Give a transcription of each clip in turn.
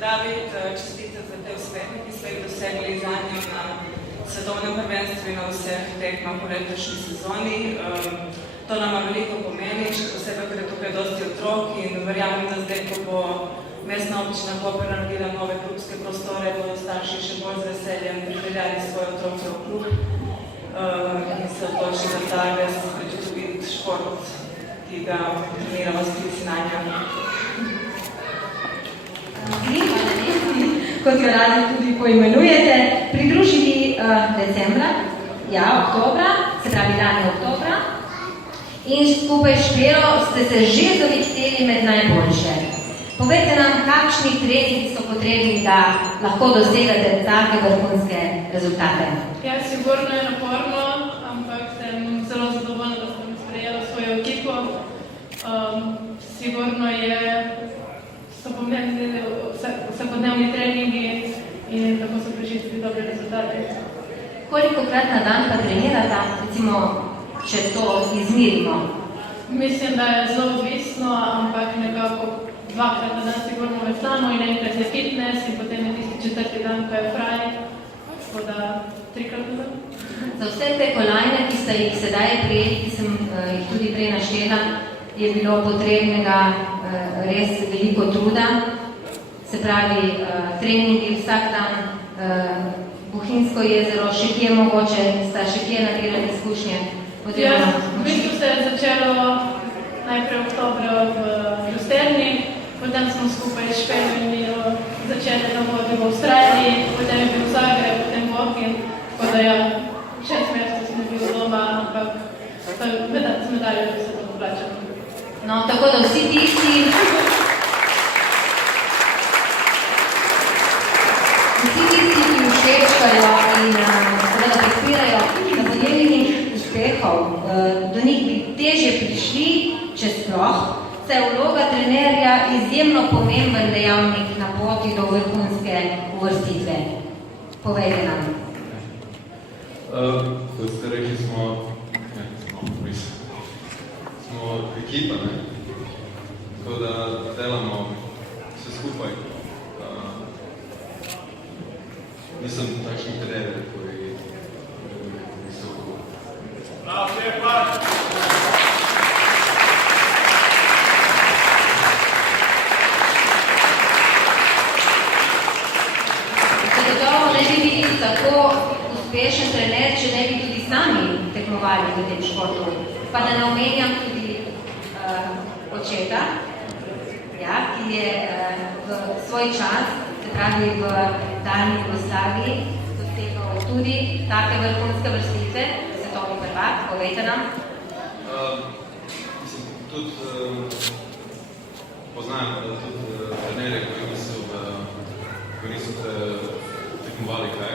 pozdraviti, čestitati za te uspehe, ki ste jih dosegli zadnjo na svetovnem prvenstvu in na vseh tekmah v letošnji sezoni. To nama veliko pomeni, še posebej, ker je tukaj dosti otrok in verjamem, da zdaj, ko bo mestna občina Koper naredila nove klubske prostore, bodo starši še bolj z veseljem pripeljali svoje otroke v klub in se odločili za ta res prečudovit šport, ki ga treniramo s Krisinanja. Kot jo radi tudi poimenujete, pridružili decembra, oktobra, se pravi lani oktobra, in skupaj s Špelo ste se že zavihteli med najboljše. Povejte nam, kakšni treningi so potrebni, da lahko dosegate take vrhunske rezultate? Ja, sigurno je naporno, ampak sem zelo zadovoljna, da sem sprejela svojo ekipo. Sigurno so pomembni vsakodnevni treningi in tako so prišli tudi dobre rezultate. Kolikokrat na dan pa trenirate, recimo, če to izmirimo? Mislim, da je zelo odvisno, ampak nekako 2-krat na dan sigurno veslamo in enkrat je fitness in potem je tisti 4. dan, ko je fraj, tako da 3-krat na dan. Za vse te kolajne, ki ste jih sedaj prijeli, ki sem jih tudi prej naštela, je bilo potrebnega res veliko truda, se pravi treningi vsak dan, Bohinjsko jezero, še kje mogoče, sta še kje naredili izkušnje? Ja, v bistvu se je začelo najprej oktobra v Lusterni, potem smo skupaj s Špelo in Miro začeli na vodi v Avstraliji, potem je bil Zagreb, potem Bohinj, tako da 6 mesecev smo bili doma, ampak z medaljo bi se to poplačalo. No, tako da vsi tisti, ki všečkajo in seveda podpirajo zapodeljenih uspehov, do njih bi težje prišli, če sploh, saj je vloga trenerja izjemno pomemben dejavnik na poti do vrhunske uvrstitve. Povejte nam. Kot ste rekli, smo ekipa, ne? Tako da delamo vse skupaj. Nisem takšni trener, koji so kako. Bravo, Štepa! Zagotovo ne bi bili tako uspešen trener, če ne bi tudi sami tekmovali v tem športu. Pa da ne omenjam tudi očeta, ki je v svoj čas, se pravi v daljni Jugoslaviji, dosegal tudi take vrhunske vrstice, svetovni prvak, povejte nam. Mislim, tudi poznam tudi trenere, koji niso tekmovali kaj.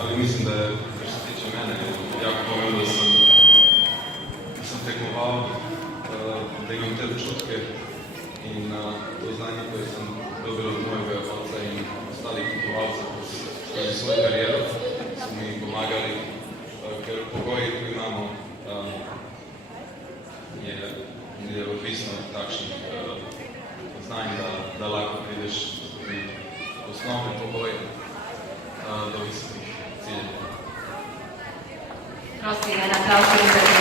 Ali mislim, da je, kar se tiče mene, jako pomembno, da sem tekmoval, da imam te občutke in to znanje, koje sem dobil od mojega oca in ostalih tekmovalcev skozi svojo kariero, so mi pomagali, ker pogoji, ko imamo, je odvisno od takšnih znanj, da lahko prideš tudi osnovne pogoje do visokih ciljev. Prosim, en aplauz.